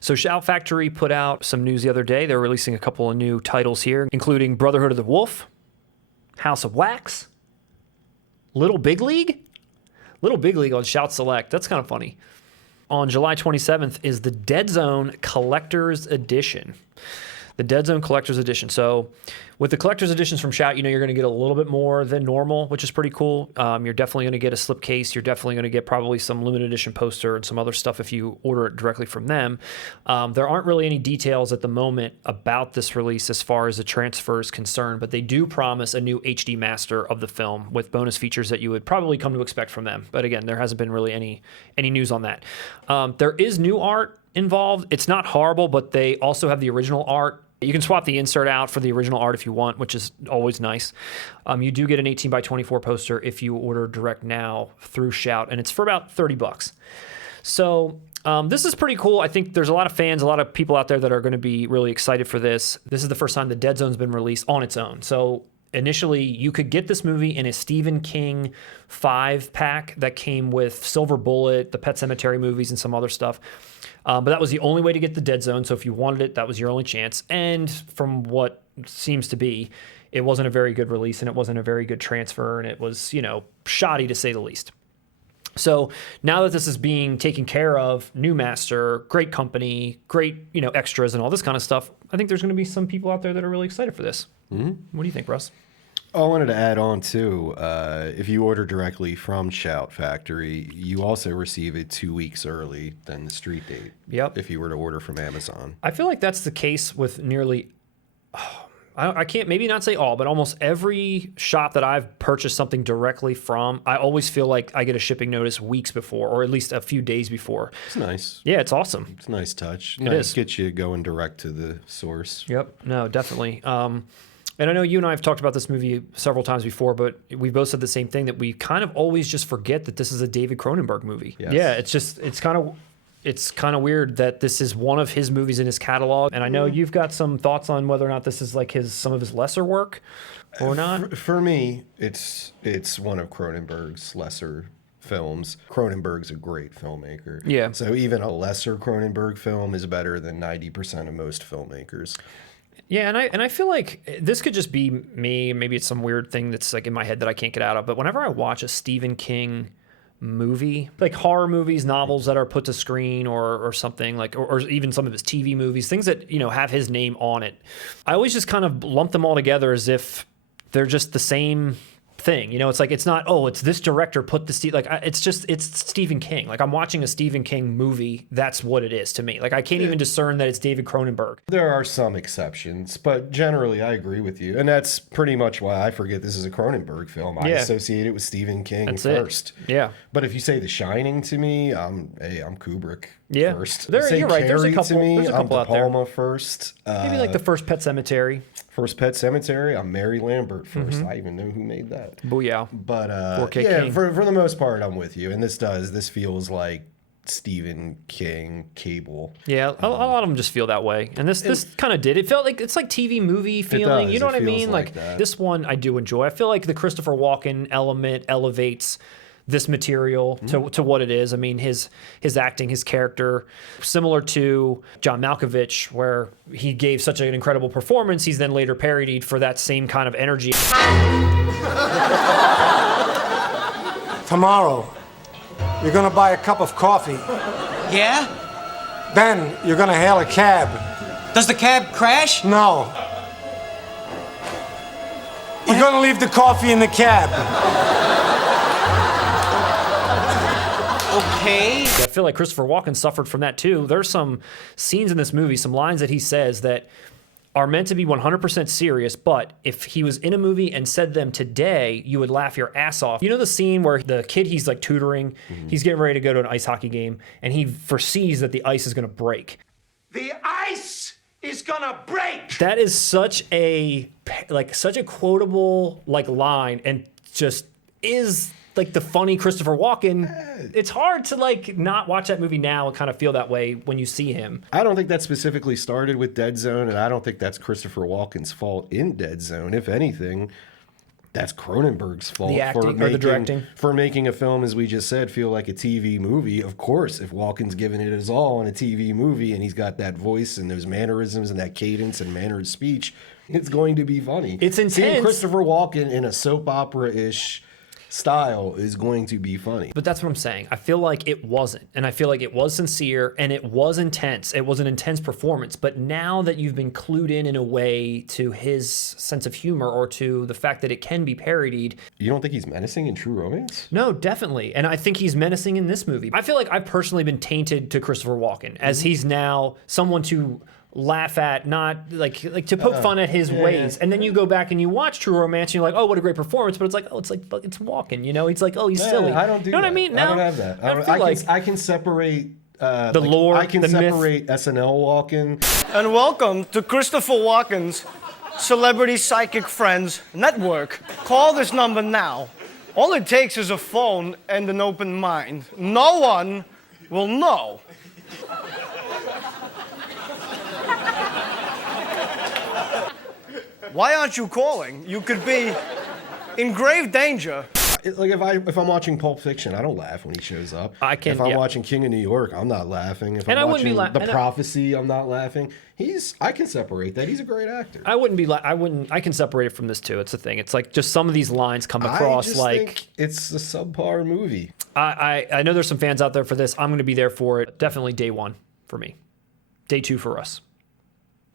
So Shout Factory put out some news the other day. They're releasing a couple of new titles here, including Brotherhood of the Wolf, House of Wax, Little Big League. Little Big League on Shout Select. That's kind of funny. On July 27th is the Dead Zone Collector's Edition. The Dead Zone Collector's Edition. So with the Collector's Editions from Shout, you're going to get a little bit more than normal, which is pretty cool. You're definitely going to get a slipcase. You're definitely going to get probably some limited edition poster and some other stuff if you order it directly from them. There aren't really any details at the moment about this release as far as the transfer is concerned, but they do promise a new HD master of the film with bonus features that you would probably come to expect from them. But again, there hasn't been really any news on that. There is new art involved. It's not horrible, but they also have the original art. You can swap the insert out for the original art if you want, which is always nice. You do get an 18x24 poster if you order direct now through Shout, and it's for about $30. So this is pretty cool. I think there's a lot of fans, a lot of people out there that are going to be really excited for this. This is the first time the Dead Zone's been released on its own. So initially, you could get this movie in a Stephen King 5-pack that came with Silver Bullet, the Pet Sematary movies, and some other stuff. But that was the only way to get the Dead Zone. So if you wanted it, that was your only chance. And from what seems to be, it wasn't a very good release and it wasn't a very good transfer. And it was, shoddy to say the least. So now that this is being taken care of, new master, great company, great, extras and all this kind of stuff, I think there's going to be some people out there that are really excited for this. Mm-hmm. What do you think, Russ? I wanted to add on too, if you order directly from Shout Factory, you also receive it 2 weeks early than the street date. Yep. If you were to order from Amazon. I feel like that's the case with nearly, I can't maybe not say all, but almost every shop that I've purchased something directly from, I always feel like I get a shipping notice weeks before, or at least a few days before. It's nice. Yeah, it's awesome. It's a nice touch. It is. Gets you going direct to the source. Yep. No, definitely. And I know you and I have talked about this movie several times before, but we both said the same thing, that we kind of always just forget that this is a David Cronenberg movie. Yes. Yeah, it's kind of weird that this is one of his movies in his catalog. And I know you've got some thoughts on whether or not this is like some of his lesser work or not. For me, it's one of Cronenberg's lesser films. Cronenberg's a great filmmaker. Yeah. So even a lesser Cronenberg film is better than 90% of most filmmakers. Yeah, and I feel like this could just be me. Maybe it's some weird thing that's like in my head that I can't get out of. But whenever I watch a Stephen King movie, like horror movies, novels that are put to screen or something like, or even some of his TV movies, things that, have his name on it, I always just kind of lump them all together as if they're just the same thing. It's like, it's not, it's this director put this, it's Stephen King. Like I'm watching a Stephen King movie. That's what it is to me. Like I can't even discern that it's David Cronenberg. There are some exceptions, but generally I agree with you. And that's pretty much why I forget this is a Cronenberg film. I associate it with Stephen King first. Yeah. But if you say The Shining to me, I'm Kubrick first. You're right. There's a couple. To me, there's a couple I'm out there. De Palma first. Maybe like the first Pet Sematary. First Pet Sematary, I'm Mary Lambert first. I even know who made that. Booyah. But 4K yeah, King. for the most part, I'm with you. And this feels like Stephen King cable. Yeah, a lot of them just feel that way. And this kind of did. It felt like it's like TV movie feeling. You know what I mean? Like this one I do enjoy. I feel like the Christopher Walken element elevates this material to what it is. I mean, his acting, his character, similar to John Malkovich, where he gave such an incredible performance, he's then later parodied for that same kind of energy. Tomorrow, you're gonna buy a cup of coffee. Yeah? Then you're gonna hail a cab. Does the cab crash? No. You're gonna leave the coffee in the cab. Okay. I feel like Christopher Walken suffered from that too. There's some scenes in this movie, some lines that he says that are meant to be 100% serious, but if he was in a movie and said them today, you would laugh your ass off. You know the scene where the kid he's like tutoring, he's getting ready to go to an ice hockey game, and he foresees that the ice is going to break. The ice is gonna break! That is such a quotable line, and just is like the funny Christopher Walken. It's hard to like not watch that movie now and kind of feel that way when you see him. I don't think that specifically started with Dead Zone, and I don't think that's Christopher Walken's fault in Dead Zone. If anything, that's Cronenberg's fault The acting or the directing. for making a film, as we just said, feel like a TV movie. Of course, if Walken's giving it his all in a TV movie and he's got that voice and those mannerisms and that cadence and manner of speech, it's going to be funny. It's intense. Seeing Christopher Walken in a soap opera-ish style is going to be funny. But that's what I'm saying. I feel like it wasn't. And I feel like it was sincere and it was intense. It was an intense performance. But now that you've been clued in a way to his sense of humor or to the fact that it can be parodied. You don't think he's menacing in True Romance? No, definitely. And I think he's menacing in this movie. I feel like I've personally been tainted to Christopher Walken as he's now someone to laugh at, not like to poke fun at his ways. And then you go back and you watch True Romance and you're like, oh, what a great performance. But it's like, oh, it's Walken, you know? It's like, oh, he's silly. I don't do you know that. what I mean? I don't Now, have that. I feel like I can separate the lore, I can the myth. separate SNL Walken. And welcome to Christopher Walken's Celebrity Psychic Friends Network. Call this number now. All it takes is a phone and an open mind. No one will know. Why aren't you calling? You could be in grave danger. Like if I'm watching Pulp Fiction, I don't laugh when he shows up. If I'm watching King of New York, I'm not laughing. If And I I'm wouldn't be watching The la- Prophecy, I'm not laughing. I can separate that. He's a great actor. I can separate it from this too. It's the thing. It's like just some of these lines come across I just think it's a subpar movie. I know there's some fans out there for this. I'm going to be there for it. Definitely day one for me. Day two for us.